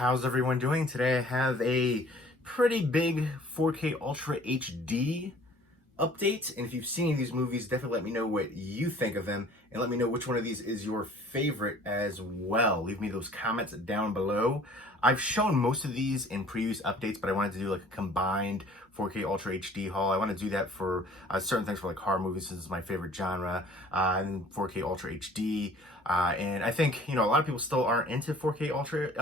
How's everyone doing? Today I have a pretty big 4K Ultra HD update, and if you've seen these movies, definitely let me know what you think of them, and let me know which one of these is your favorite as well. Leave me those comments down below. I've shown most of these in previous updates, but I wanted to do like a combined 4K Ultra HD haul. I want to do that for certain things for like horror movies, since it's my favorite genre, and 4K Ultra HD. And I think, a lot of people still aren't into 4K Ultra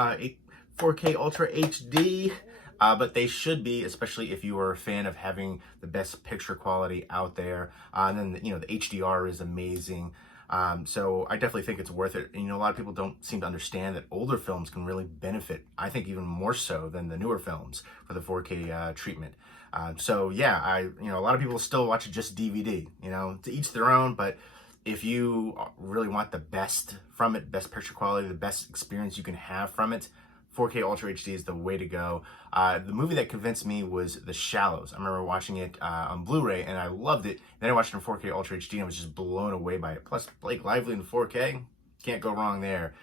HD, but they should be, especially if you are a fan of having the best picture quality out there. And then, the HDR is amazing. So I definitely think it's worth it. And, a lot of people don't seem to understand that older films can really benefit, I think even more so than the newer films for the 4K treatment. So yeah, a lot of people still watch it just DVD, to each their own, but if you really want the best from it, best picture quality, the best experience you can have from it, 4K Ultra HD is the way to go. The movie that convinced me was The Shallows. I remember watching it on Blu-ray and I loved it. Then I watched it in 4K Ultra HD and I was just blown away by it. Plus, Blake Lively in 4K, can't go wrong there.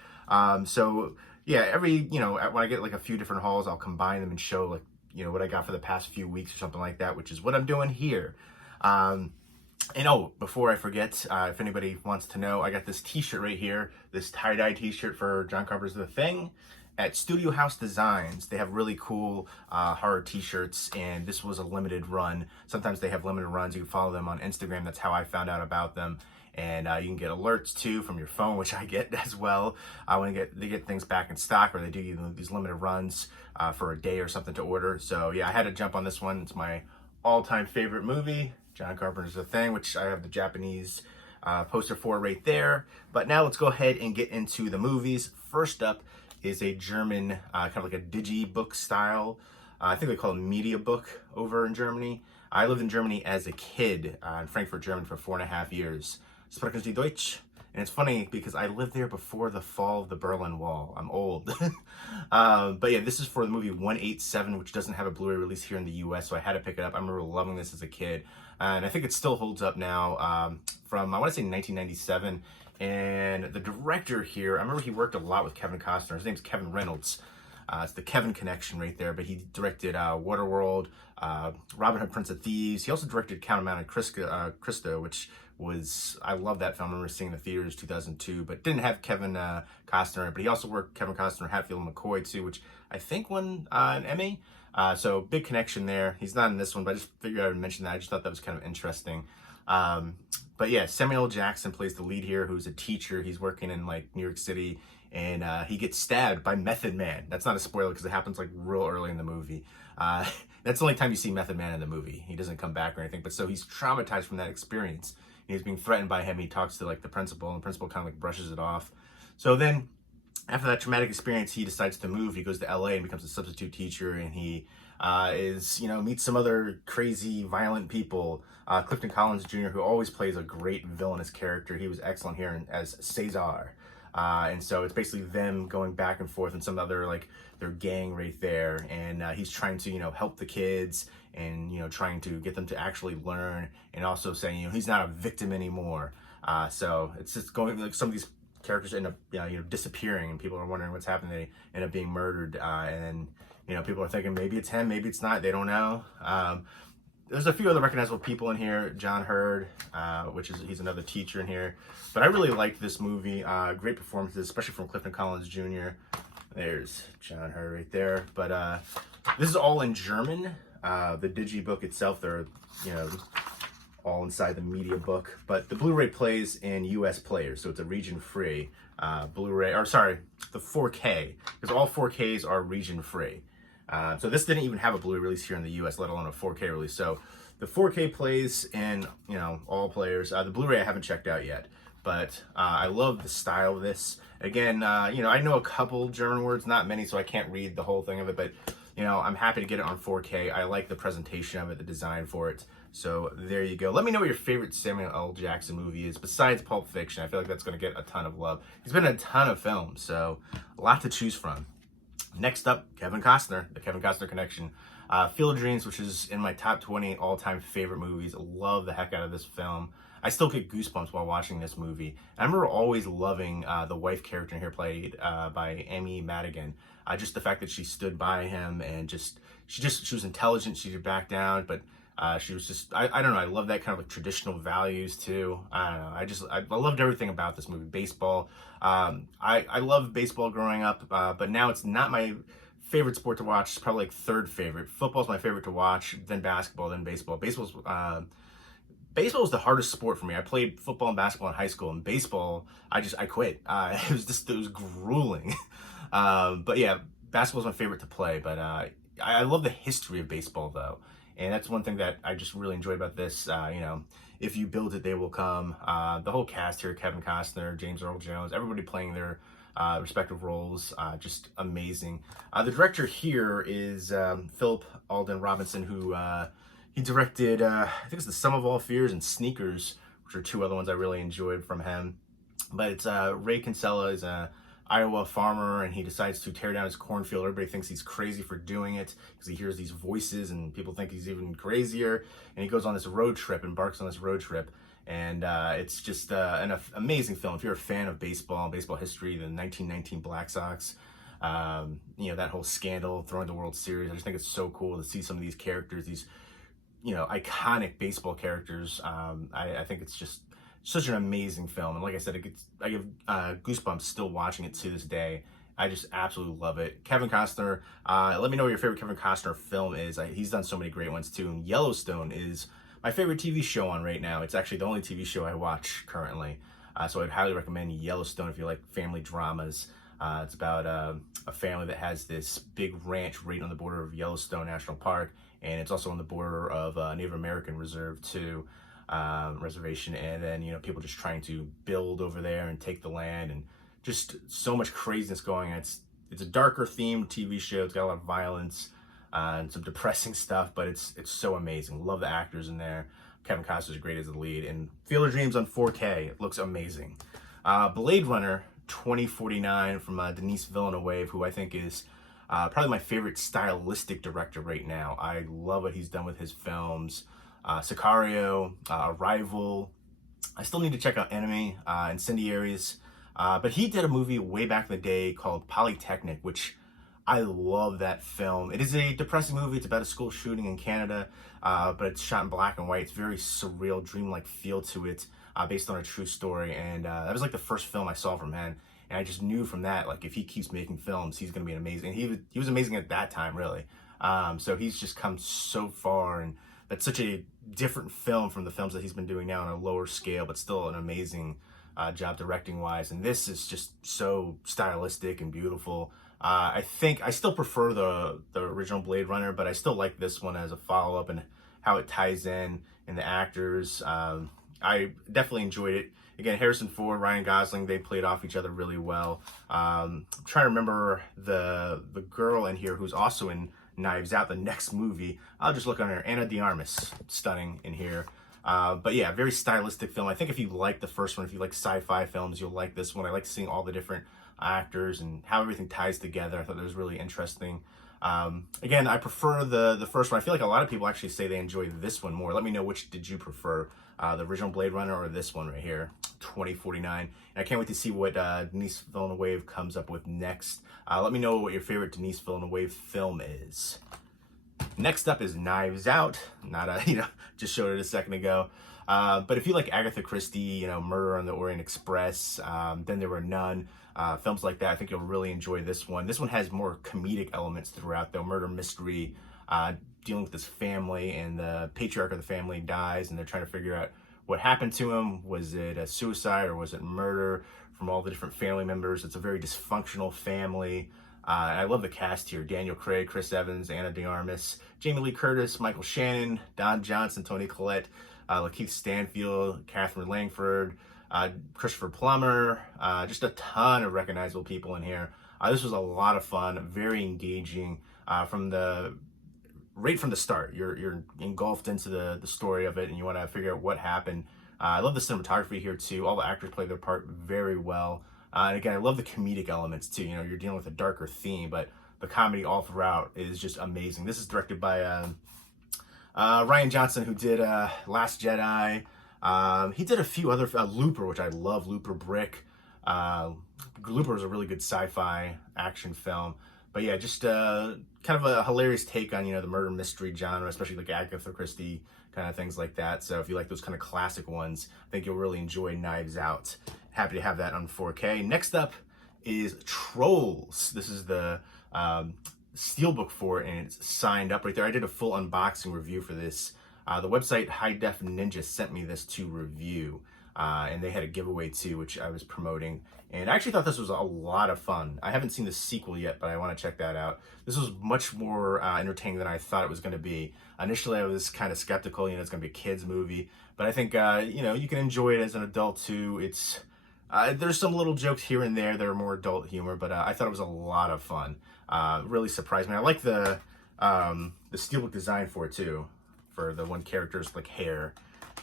So yeah, when I get like a few different hauls, I'll combine them and show like, what I got for the past few weeks or something like that, which is what I'm doing here. And oh, before I forget, if anybody wants to know, I got this t-shirt right here, this tie-dye t-shirt for John Carpenter's The Thing at Studio House Designs. They have really cool horror t-shirts, and this was a limited run. Sometimes they have limited runs. You can follow them on Instagram. That's how I found out about them. And you can get alerts too from your phone, which I get as well. When they get things back in stock, or they do these limited runs for a day or something to order. So yeah, I had to jump on this one. It's my all-time favorite movie, John Carpenter's The Thing, which I have the Japanese poster for right there. But now let's go ahead and get into the movies. First up is a German, kind of like a digibook style. I think they call it media book over in Germany. I lived in Germany as a kid in Frankfurt, Germany for 4.5 years. Sprechen Sie Deutsch? And it's funny because I lived there before the fall of the Berlin Wall. I'm old. But yeah, this is for the movie 187, which doesn't have a Blu-ray release here in the US, so I had to pick it up. I remember loving this as a kid. And I think it still holds up now from, I want to say 1997. And the director here, I remember he worked a lot with Kevin Costner. His name's Kevin Reynolds. It's the Kevin connection right there, but he directed Waterworld, Robin Hood, Prince of Thieves. He also directed Count of Monte Cristo, which was, I love that film. I remember seeing it in the theaters 2002, but didn't have Kevin Costner in it. But he also worked Kevin Costner, Hatfield McCoy too, which I think won an Emmy. So big connection there. He's not in this one, but I just figured I would mention that. I just thought that was kind of interesting. But yeah, Samuel L. Jackson plays the lead here, who's a teacher. He's working in like New York City, and he gets stabbed by Method Man. That's not a spoiler because it happens like real early in the movie. That's the only time you see Method Man in the movie. He doesn't come back or anything, but so he's traumatized from that experience. He's being threatened by him. He talks to like the principal, and the principal kind of like brushes it off. So then after that traumatic experience, he decides to move. He goes to LA and becomes a substitute teacher, and he meets some other crazy, violent people. Clifton Collins Jr., who always plays a great villainous character. He was excellent here as Cesar. And so it's basically them going back and forth and some other, like, their gang right there. And he's trying to, help the kids and, trying to get them to actually learn, and also saying, he's not a victim anymore. So it's just going, like, some of these characters end up, disappearing, and people are wondering what's happening. They end up being murdered. And people are thinking maybe it's him, maybe it's not. They don't know. There's a few other recognizable people in here. John Hurd, he's another teacher in here. But I really liked this movie. Great performances, especially from Clifton Collins Jr. There's John Hurd right there. But this is all in German. The digibook itself, they're, all inside the media book. But the Blu-ray plays in US players, so it's a region-free Blu-ray. Or sorry, the 4K, because all 4Ks are region-free. So this didn't even have a Blu-ray release here in the US, let alone a 4K release. So the 4K plays in, all players. The Blu-ray I haven't checked out yet, but I love the style of this. Again, I know a couple German words, not many, so I can't read the whole thing of it, but, I'm happy to get it on 4K. I like the presentation of it, the design for it. So there you go. Let me know what your favorite Samuel L. Jackson movie is, besides Pulp Fiction. I feel like that's going to get a ton of love. He's been in a ton of films, so a lot to choose from. Next up, Kevin Costner, the Kevin Costner connection. Field of Dreams, which is in my top 20 all-time favorite movies. Love the heck out of this film. I still get goosebumps while watching this movie. I remember always loving the wife character in here, played by Amy Madigan. Just the fact that she stood by him and she was intelligent. She didn't back down, but she was just, I don't know. I love that kind of like traditional values too. I don't know. I loved everything about this movie. Baseball. I loved baseball growing up, but now it's not my favorite sport to watch. It's probably like third favorite. Football's my favorite to watch, then basketball, then baseball. Baseball was the hardest sport for me. I played football and basketball in high school, and baseball, I quit. It was grueling. But yeah, basketball's my favorite to play. But I love the history of baseball though, and that's one thing that I just really enjoyed about this. If you build it, they will come. The whole cast here: Kevin Costner, James Earl Jones, everybody playing their respective roles, just amazing. The director here is Philip Alden Robinson, who he directed, I think it's The Sum of All Fears and Sneakers, which are two other ones I really enjoyed from him. But it's Ray Kinsella is a Iowa farmer, and he decides to tear down his cornfield. Everybody thinks he's crazy for doing it because he hears these voices, and people think he's even crazier. And he goes on this road trip, embarks on this road trip. And it's just an amazing film. If you're a fan of baseball and baseball history, the 1919 Black Sox, that whole scandal, throwing the World Series, I just think it's so cool to see some of these characters, these iconic baseball characters. I think it's just such an amazing film. And like I said, I give goosebumps still watching it to this day. I just absolutely love it. Kevin Costner, let me know what your favorite Kevin Costner film is. He's done so many great ones too. And Yellowstone is my favorite TV show on right now. It's actually the only TV show I watch currently. So I'd highly recommend Yellowstone if you like family dramas. It's about a family that has this big ranch right on the border of Yellowstone National Park, and it's also on the border of Native American Reserve too, reservation. And then people just trying to build over there and take the land, and just so much craziness going on. It's a darker themed TV show. It's got a lot of violence and some depressing stuff, but it's so amazing. Love the actors in there. Kevin Costner's great as the lead, and Field of Dreams on 4K. It looks amazing. Blade Runner 2049 from Denis Villeneuve, who I think is probably my favorite stylistic director right now. I love what he's done with his films. Sicario, Arrival. I still need to check out Enemy, Incendiaries. But he did a movie way back in the day called Polytechnic, which I love that film. It is a depressing movie. It's about a school shooting in Canada, but it's shot in black and white. It's very surreal, dreamlike feel to it, based on a true story. And that was like the first film I saw from him. And I just knew from that, like, if he keeps making films, he's going to be amazing. He was amazing at that time, really. So he's just come so far, and that's such a different film from the films that he's been doing now on a lower scale, but still an amazing job directing wise. And this is just so stylistic and beautiful. I think I still prefer the original Blade Runner, but I still like this one as a follow-up and how it ties in, and the actors. I definitely enjoyed it. Again, Harrison Ford, Ryan Gosling, they played off each other really well. I'm trying to remember the girl in here who's also in Knives Out, the next movie. I'll just look on her. Ana de Armas, stunning in here. But yeah, very stylistic film. I think if you like the first one, if you like sci-fi films, you'll like this one. I like seeing all the different actors and how everything ties together. I thought that was really interesting. Again, I prefer the first one. I feel like a lot of people actually say they enjoy this one more. Let me know, which did you prefer, the original Blade Runner or this one right here, 2049. And I can't wait to see what Denis Villeneuve comes up with next. Let me know what your favorite Denis Villeneuve film is. Next up is Knives Out. Not just showed it a second ago. But if you like Agatha Christie, Murder on the Orient Express, Then There Were None, films like that, I think you'll really enjoy this one. This one has more comedic elements throughout, though. Murder mystery, dealing with this family, and the patriarch of the family dies, and they're trying to figure out what happened to him. Was it a suicide or was it murder from all the different family members? It's a very dysfunctional family. I love the cast here. Daniel Craig, Chris Evans, Ana de Armas, Jamie Lee Curtis, Michael Shannon, Don Johnson, Toni Collette, Lakeith Stanfield, Catherine Langford, Christopher Plummer, just a ton of recognizable people in here. This was a lot of fun, very engaging. Right from the start, you're engulfed into the story of it, and you want to figure out what happened. I love the cinematography here too. All the actors play their part very well. And again, I love the comedic elements too. You're dealing with a darker theme, but the comedy all throughout is just amazing. This is directed by Ryan Johnson, who did Last Jedi. He did a few other, Looper, which I love, Looper Brick. Looper is a really good sci-fi action film. But yeah, just kind of a hilarious take on, the murder mystery genre, especially like Agatha Christie kind of things like that. So if you like those kind of classic ones, I think you'll really enjoy Knives Out. Happy to have that on 4K. Next up is Trolls. This is the steelbook for it, and it's signed up right there. I did a full unboxing review for this. The website High Def Ninja sent me this to review, and they had a giveaway too, which I was promoting. And I actually thought this was a lot of fun. I haven't seen the sequel yet, but I want to check that out. This was much more entertaining than I thought it was going to be. Initially, I was kind of skeptical. It's going to be a kids movie, but I think you can enjoy it as an adult too. It's there's some little jokes here and there that are more adult humor, but I thought it was a lot of fun. Really surprised me. I like the steelbook design for it too, for the one character's like hair.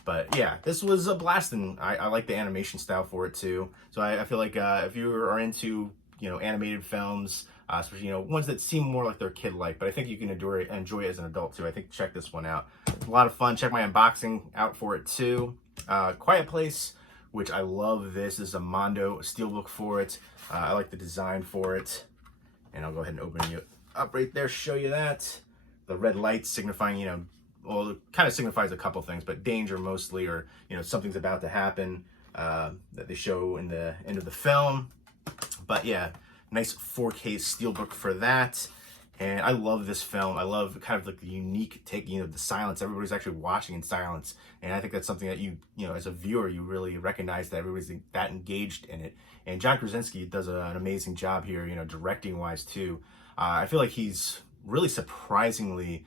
But yeah, this was a blast, and I like the animation style for it too. So I feel like if you are into animated films, especially ones that seem more like they're kid-like, but I think you can enjoy it as an adult too. I think check this one out. It's a lot of fun. Check my unboxing out for it too. Quiet Place, which I love. This is a Mondo steelbook for it. I like the design for it, and I'll go ahead and open you up right there, show you that. The red lights signifying, well, it kind of signifies a couple things, but danger mostly, or something's about to happen that they show in the end of the film. But yeah, nice 4K steelbook for that. And I love this film. I love kind of like the unique taking of the silence. Everybody's actually watching in silence, and I think that's something that you as a viewer, you really recognize that everybody's that engaged in it. And John Krasinski does an amazing job here, directing wise too. I feel like he's really surprisingly,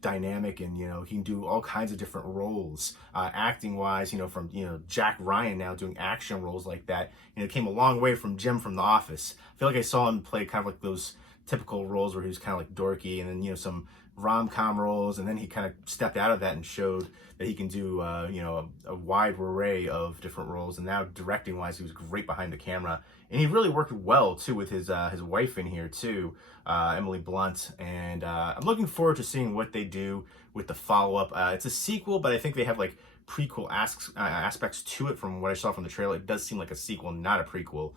dynamic, and he can do all kinds of different roles, acting wise, from Jack Ryan now doing action roles like that. Came a long way from Jim from The Office. I feel like I saw him play kind of like those typical roles where he was kind of like dorky, and then some rom-com roles, and then he kind of stepped out of that and showed that he can do a wide array of different roles. And now directing wise, he was great behind the camera, and he really worked well too with his wife in here too, Emily Blunt. And I'm looking forward to seeing what they do with the follow-up. It's a sequel, but I think they have like prequel aspects to it. From what I saw from the trailer, it does seem like a sequel, not a prequel.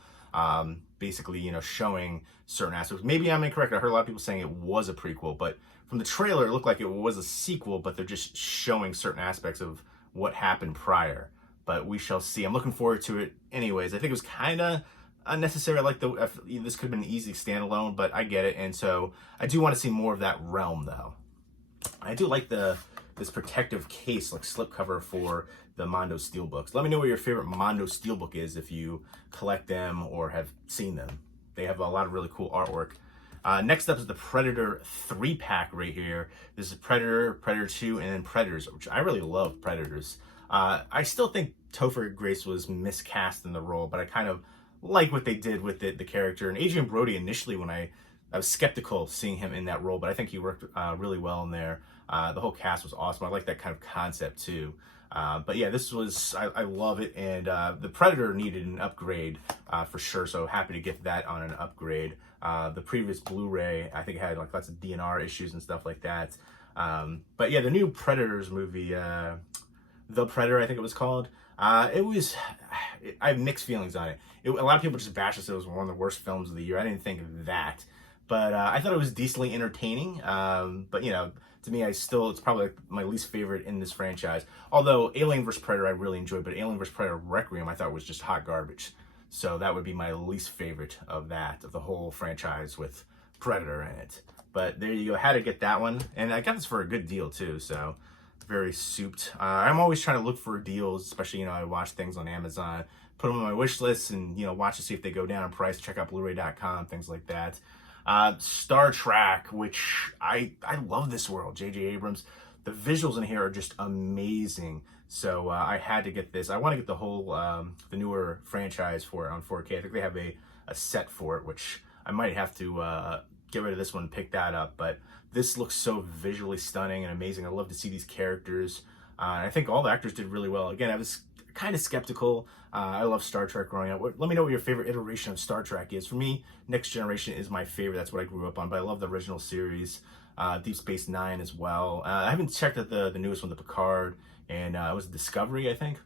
Basically, showing certain aspects. Maybe I'm incorrect. I heard a lot of people saying it was a prequel, but from the trailer, it looked like it was a sequel, but they're just showing certain aspects of what happened prior. But we shall see. I'm looking forward to it anyways. I think it was kind of unnecessary. I like this could have been an easy standalone, but I get it. And so I do want to see more of that realm, though. I do like this protective case, like slipcover for the Mondo steelbooks. Let me know what your favorite Mondo steelbook is if you collect them or have seen them. They have a lot of really cool artwork. Next up is the Predator 3-pack right here. This is Predator, Predator 2, and then Predators, which I really love Predators. I still think Topher Grace was miscast in the role, but I kind of like what they did with the character. And Adrian Brody, initially, when I was skeptical seeing him in that role, but I think he worked really well in there. The whole cast was awesome. I like that kind of concept too. But yeah, this was, I love it. And the Predator needed an upgrade for sure. So happy to get that on an upgrade. The previous Blu-ray, I think, had like lots of DNR issues and stuff like that. But yeah, the new Predators movie, The Predator, I think it was called. I have mixed feelings on it. A lot of people just bashed us. It was one of the worst films of the year. I didn't think that. But I thought it was decently entertaining. But to me, it's probably like my least favorite in this franchise. Although Alien vs. Predator I really enjoyed, but Alien vs. Predator Requiem I thought was just hot garbage. So that would be my least favorite of the whole franchise with Predator in it. But there you go, had to get that one. And I got this for a good deal too, so very souped. I'm always trying to look for deals, especially, I watch things on Amazon, put them on my wish list, and, watch to see if they go down in price, check out Blu-ray.com, things like that. Star Trek, which I love this world, J.J. Abrams. The visuals in here are just amazing. So I had to get this. I want to get the whole, the newer franchise for it on 4K. I think they have a set for it, which I might have to get rid of this one and pick that up. But this looks so visually stunning and amazing. I love to see these characters. I think all the actors did really well. Again, I was kind of skeptical. I love Star Trek growing up. Let me know what your favorite iteration of Star Trek is. For me, Next Generation is my favorite. That's what I grew up on, but I love the original series. Deep Space Nine as well. I haven't checked out the newest one, the Picard, and it was Discovery, I think.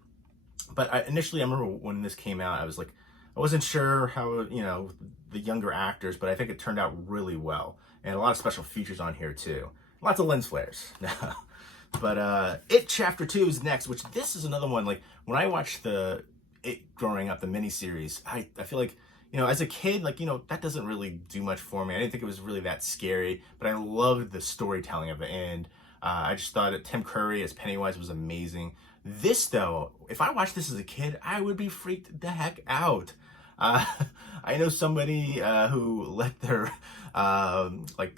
But initially, I remember when this came out, I I wasn't sure how, the younger actors, but I think it turned out really well. And a lot of special features on here too. Lots of lens flares. But It Chapter 2 is next, which this is another one. Like, when I watched It growing up, the miniseries, I feel like, as a kid, like, that doesn't really do much for me. I didn't think it was really that scary, but I loved the storytelling of it. And I just thought that Tim Curry as Pennywise was amazing. This, though, if I watched this as a kid, I would be freaked the heck out. I know somebody who let their, I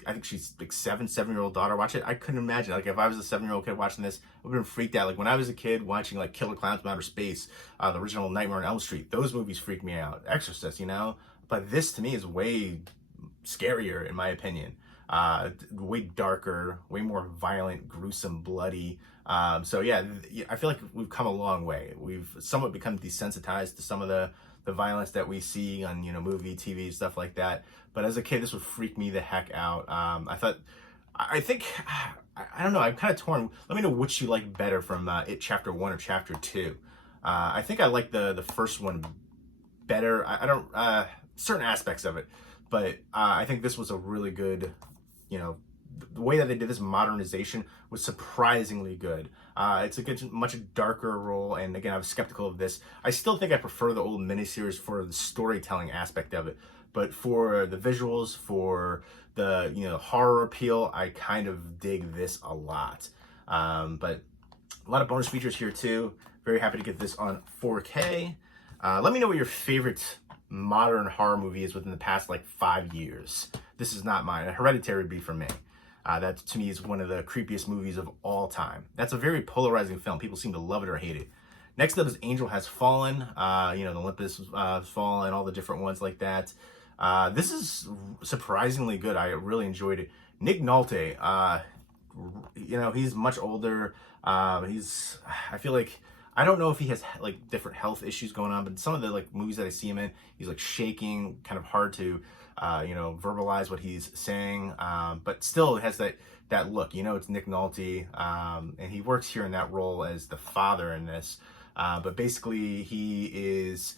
think she's like seven-year-old daughter watch it. I couldn't imagine. Like, if I was a 7-year-old kid watching this, I would have been freaked out. Like, when I was a kid watching, like, Killer Clowns from Outer Space, the original Nightmare on Elm Street, those movies freaked me out. Exorcist, But this, to me, is way scarier, in my opinion. Way darker, way more violent, gruesome, bloody. So yeah, I feel like we've come a long way. We've somewhat become desensitized to some of the violence that we see on, movie, TV, stuff like that. But as a kid, this would freak me the heck out. I think, I don't know, I'm kind of torn. Let me know which you like better from It Chapter 1 or Chapter 2. I think I like the first one better. I don't, certain aspects of it, but I think this was a really good, the way that they did this modernization was surprisingly good. It's a much darker role, and again, I was skeptical of this. I still think I prefer the old miniseries for the storytelling aspect of it, but for the visuals, for the horror appeal, I kind of dig this a lot. But a lot of bonus features here too. Very happy to get this on 4K. Let me know what your favorite modern horror movie is within the past 5 years. This is not mine. Hereditary would be for me. That, to me, is one of the creepiest movies of all time. That's a very polarizing film. People seem to love it or hate it. Next up is Angel Has Fallen. The Olympus has fallen, all the different ones like that. This is surprisingly good. I really enjoyed it. Nick Nolte, he's much older. I feel like, I don't know if he has different health issues going on, but some of the movies that I see him in, he's shaking, kind of hard to verbalize what he's saying, but still has that look. It's Nick Nolte, and he works here in that role as the father in this. But basically, he is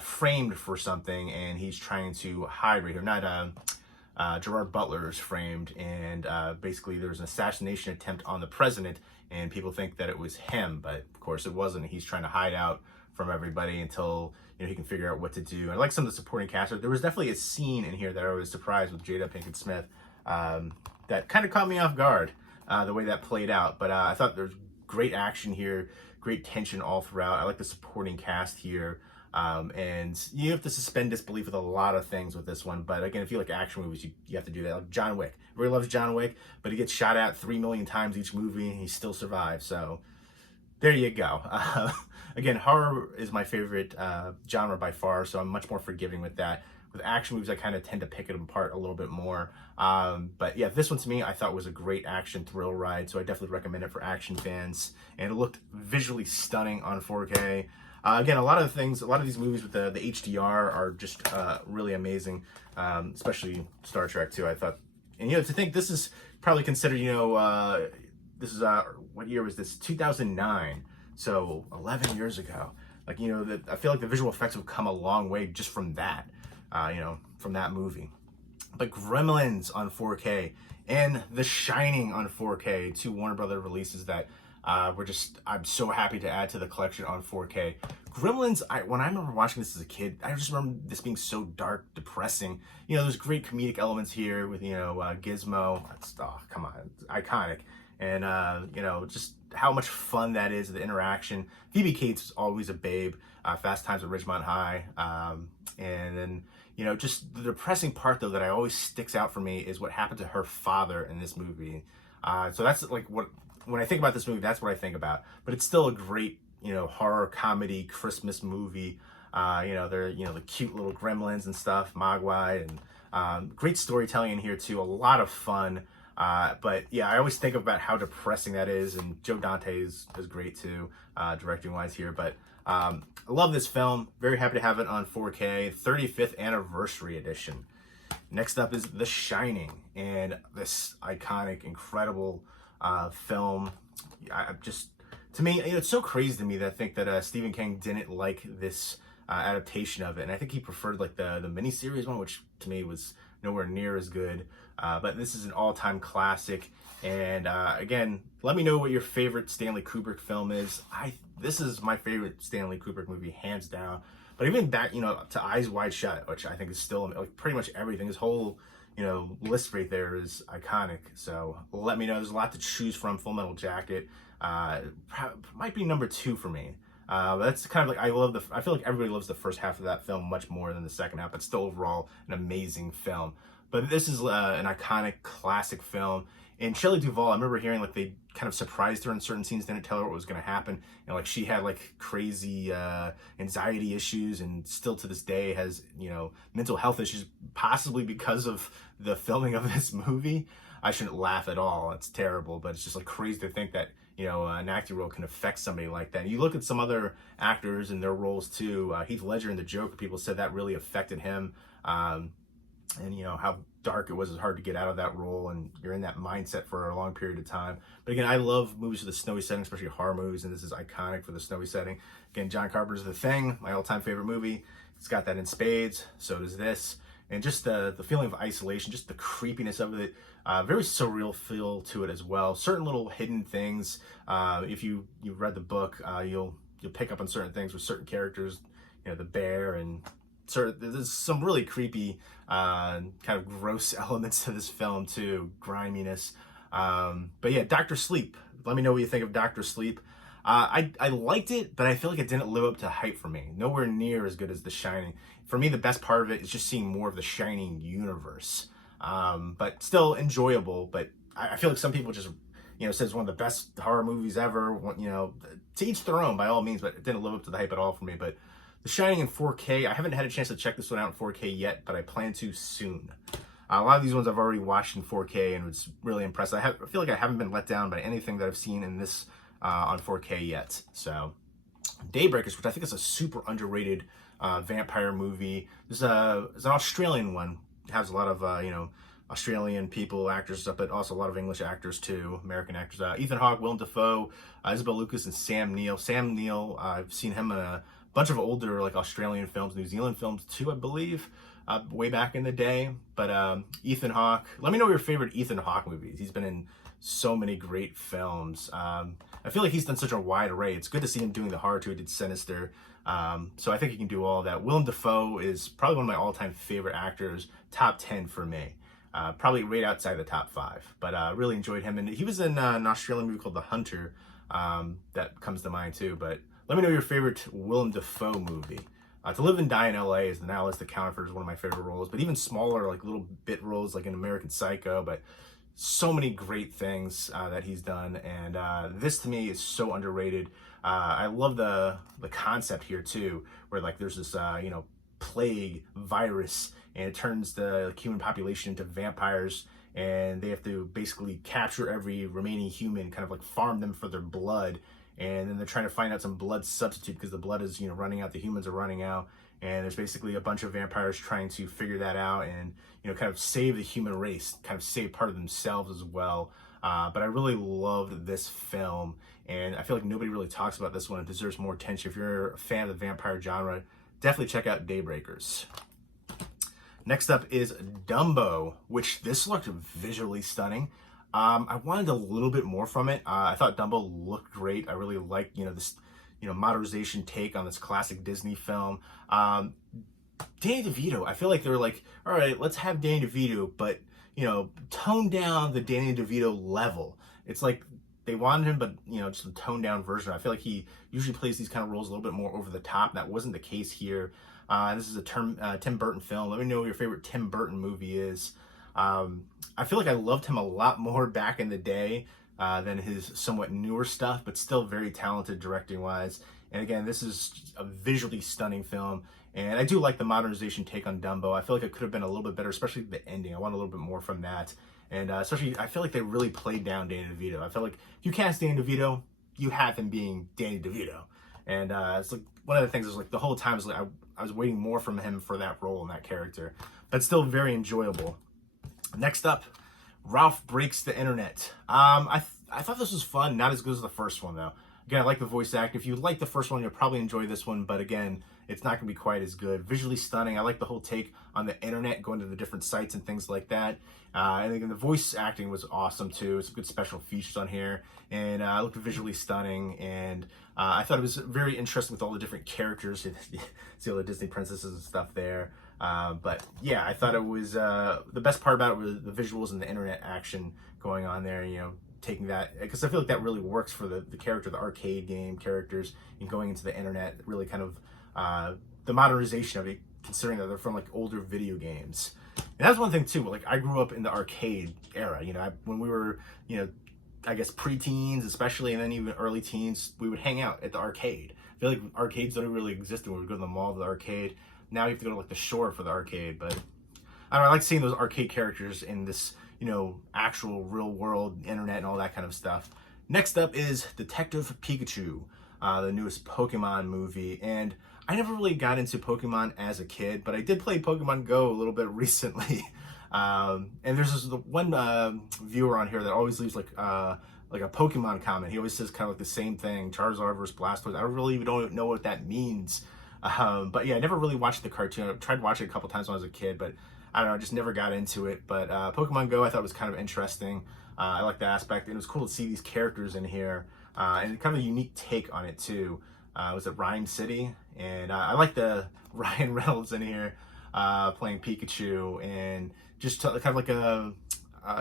framed for something, and he's trying to hide right here. Not Gerard Butler is framed, and basically there's an assassination attempt on the president, and people think that it was him, but of course it wasn't. He's trying to hide out from everybody until he can figure out what to do. And I like some of the supporting cast. There was definitely a scene in here that I was surprised with Jada Pinkett Smith that kind of caught me off guard, the way that played out. But I thought there's great action here, great tension all throughout. I like the supporting cast here. And you have to suspend disbelief with a lot of things with this one. But again, if you like action movies, you have to do that. Like John Wick. Everybody loves John Wick, but he gets shot at 3 million times each movie and he still survives. So there you go. Again, horror is my favorite genre by far, so I'm much more forgiving with that. With action movies, I kind of tend to pick it apart a little bit more. But yeah, this one to me, I thought was a great action thrill ride, so I definitely recommend it for action fans. And it looked visually stunning on 4K. Again, a lot of these movies with the HDR are just really amazing, especially Star Trek too, I thought. And to think this is probably considered, this is, what year was this? 2009. So 11 years ago. I feel like the visual effects have come a long way just from that, from that movie. But Gremlins on 4K and The Shining on 4K, two Warner Brothers releases that I'm so happy to add to the collection on 4K. Gremlins, when I remember watching this as a kid, I just remember this being so dark, depressing. There's great comedic elements here with, Gizmo. Come on, it's iconic. And, just how much fun that is, the interaction. Phoebe Cates is always a babe. Fast Times at Ridgemont High. And then, just the depressing part, though, that always sticks out for me is what happened to her father in this movie. So that's when I think about this movie, that's what I think about. But it's still a great, horror comedy Christmas movie. They're, the cute little gremlins and stuff, Mogwai, and great storytelling in here too. A lot of fun. But yeah, I always think about how depressing that is, and Joe Dante is great too, directing wise here. But I love this film. Very happy to have it on 4K, 35th anniversary edition. Next up is The Shining, and this iconic, incredible film. To me, it's so crazy to me that I think that Stephen King didn't like this adaptation of it, and I think he preferred like the miniseries one, which to me was nowhere near as good. But this is an all-time classic. And again, let me know what your favorite Stanley Kubrick film is. This is my favorite Stanley Kubrick movie, hands down. But even back, to Eyes Wide Shut, which I think is still like pretty much everything. His whole, list right there is iconic. So let me know. There's a lot to choose from. Full Metal Jacket might be number 2 for me. That's kind of like, I feel like everybody loves the first half of that film much more than the second half, but still overall an amazing film. But this is an iconic classic film. And Shelley Duvall, I remember hearing like they kind of surprised her in certain scenes, didn't tell her what was going to happen. And like she had like crazy anxiety issues, and still to this day has, mental health issues, possibly because of the filming of this movie. I shouldn't laugh at all. It's terrible, but it's just like crazy to think that, an acting role can affect somebody like that. And you look at some other actors and their roles too. Heath Ledger in The Joker, people said that really affected him. And how dark it was hard to get out of that role, and you're in that mindset for a long period of time. But again, I love movies with a snowy setting, especially horror movies, and this is iconic for the snowy setting. Again, John Carpenter's The Thing, my all-time favorite movie. It's got that in spades, so does this. And just the feeling of isolation, just the creepiness of it, very surreal feel to it as well. Certain little hidden things, if you've read the book, you'll pick up on certain things with certain characters, the bear, and there's some really creepy kind of gross elements to this film too, griminess. But yeah, Dr. Sleep. Let me know what you think of Dr. Sleep. I liked it, but I feel like it didn't live up to hype for me. Nowhere near as good as The Shining. For me, the best part of it is just seeing more of the Shining universe. But still enjoyable. But I feel like some people just, says it's one of the best horror movies ever. To each their own by all means, but it didn't live up to the hype at all for me. But The Shining in 4K, I haven't had a chance to check this one out in 4K yet, but I plan to soon. A lot of these ones I've already watched in 4K and was really impressed. I feel like I haven't been let down by anything that I've seen in this on 4K yet. So, Daybreakers, which I think is a super underrated vampire movie. It's an Australian one. It has a lot of, Australian people, actors, but also a lot of English actors too, American actors. Ethan Hawke, Willem Dafoe, Isabel Lucas, and Sam Neill. Sam Neill, I've seen him in a bunch of older like Australian films, New Zealand films too, I believe, way back in the day. But Ethan Hawke, let me know your favorite Ethan Hawke movies. He's been in so many great films. I feel like he's done such a wide array. It's good to see him doing the horror too. He did Sinister. So I think he can do all that. Willem Dafoe is probably one of my all-time favorite actors, top 10 for me. Probably right outside the top 5. But really enjoyed him. And he was in an Australian movie called The Hunter that comes to mind too. But let me know your favorite Willem Dafoe movie. To Live and Die in LA is Now Let's the Counterfeit is one of my favorite roles, but even smaller, like little bit roles like in American Psycho, but so many great things that he's done. And this to me is so underrated. I love the concept here too, where like there's this, plague virus, and it turns the human population into vampires, and they have to basically capture every remaining human, kind of like farm them for their blood. And then they're trying to find out some blood substitute because the blood is, running out, the humans are running out. And there's basically a bunch of vampires trying to figure that out and, kind of save the human race, kind of save part of themselves as well. But I really loved this film, and I feel like nobody really talks about this one. It deserves more attention. If you're a fan of the vampire genre, definitely check out Daybreakers. Next up is Dumbo, which this looked visually stunning. I wanted a little bit more from it. I thought Dumbo looked great. I really liked, this, modernization take on this classic Disney film. Danny DeVito, I feel like they're like, all right, let's have Danny DeVito, but, tone down the Danny DeVito level. It's like they wanted him, but, just a toned down version. I feel like he usually plays these kind of roles a little bit more over the top. That wasn't the case here. This is a Tim Burton film. Let me know what your favorite Tim Burton movie is. I feel like I loved him a lot more back in the day than his somewhat newer stuff, but still very talented directing wise. And again, this is a visually stunning film, and I do like the modernization take on Dumbo. I feel like it could have been a little bit better, especially the ending. I want a little bit more from that. And especially, I feel like they really played down Danny DeVito. I feel like if you cast Danny DeVito, you have him being Danny DeVito. And it's like one of the things is like the whole time is like I was waiting more from him for that role and that character, but still very enjoyable. Next up, Ralph Breaks the Internet. I thought this was fun, not as good as the first one though. Again, I like the voice acting. If you like the first one, you'll probably enjoy this one, but again, it's not going to be quite as good. Visually stunning. I like the whole take on the internet, going to the different sites and things like that. And again, the voice acting was awesome too. Some good special features on here, and it looked visually stunning. And I thought it was very interesting with all the different characters. See all the Disney princesses and stuff there. But yeah, I thought it was the best part about it was the visuals and the internet action going on there. You know, taking that, because I feel like that really works for the character, the arcade game characters, and going into the internet, really kind of the modernization of it, considering that they're from like older video games. And that's one thing too, like I grew up in the arcade era, you know, when we were, you know, I guess preteens especially, and then even early teens, we would hang out at the arcade. I feel like arcades don't really exist when we would go to the mall to the arcade. Now you have to go to like the shore for the arcade, but I don't know, I like seeing those arcade characters in this, you know, actual real world internet and all that kind of stuff. Next up is Detective Pikachu, the newest Pokemon movie. And I never really got into Pokemon as a kid, but I did play Pokemon Go a little bit recently. And there's this one viewer on here that always leaves like a Pokemon comment. He always says kind of like the same thing, Charizard versus Blastoise. I really even don't know what that means. But yeah, I never really watched the cartoon. I tried watching it a couple times when I was a kid, but I don't know, I just never got into it. But Pokemon Go I thought was kind of interesting. I like the aspect, and it was cool to see these characters in here, and kind of a unique take on it too. Was it Rhyme City? And I like the Ryan Reynolds in here playing Pikachu, and just kind of like a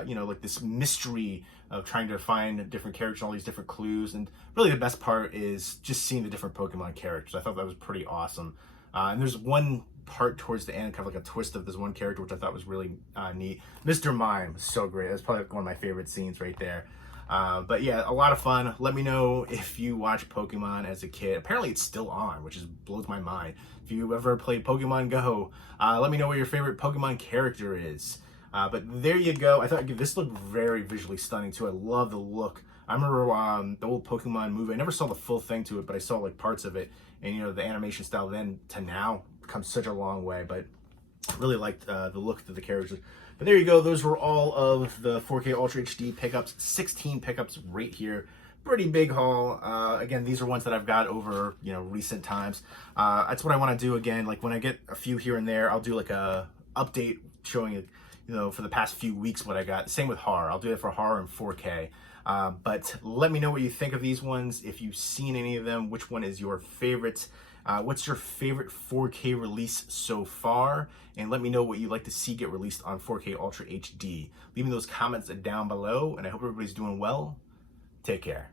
you know, like this mystery of trying to find different characters and all these different clues. And really the best part is just seeing the different Pokemon characters. I thought that was pretty awesome. And there's one part towards the end, kind of like a twist of this one character, which I thought was really neat. Mr. Mime was so great. That's probably one of my favorite scenes right there. But yeah, a lot of fun. Let me know if you watch Pokemon as a kid. Apparently it's still on, which blows my mind. If you ever played Pokemon Go, let me know what your favorite Pokemon character is. But there you go. I thought this looked very visually stunning too. I love the look. I remember the old Pokemon movie. I never saw the full thing to it, but I saw like parts of it. And you know, the animation style then to now come such a long way. But really liked the look of the characters. But there you go. Those were all of the 4K Ultra HD pickups. 16 pickups right here. Pretty big haul. Again, these are ones that I've got over, you know, recent times. That's what I want to do again. Like when I get a few here and there, I'll do like a update showing it, you know, for the past few weeks what I got. Same with horror. I'll do it for horror and 4K. But let me know what you think of these ones. If you've seen any of them, which one is your favorite? What's your favorite 4K release so far? And let me know what you'd like to see get released on 4K Ultra HD. Leave me those comments down below, and I hope everybody's doing well. Take care.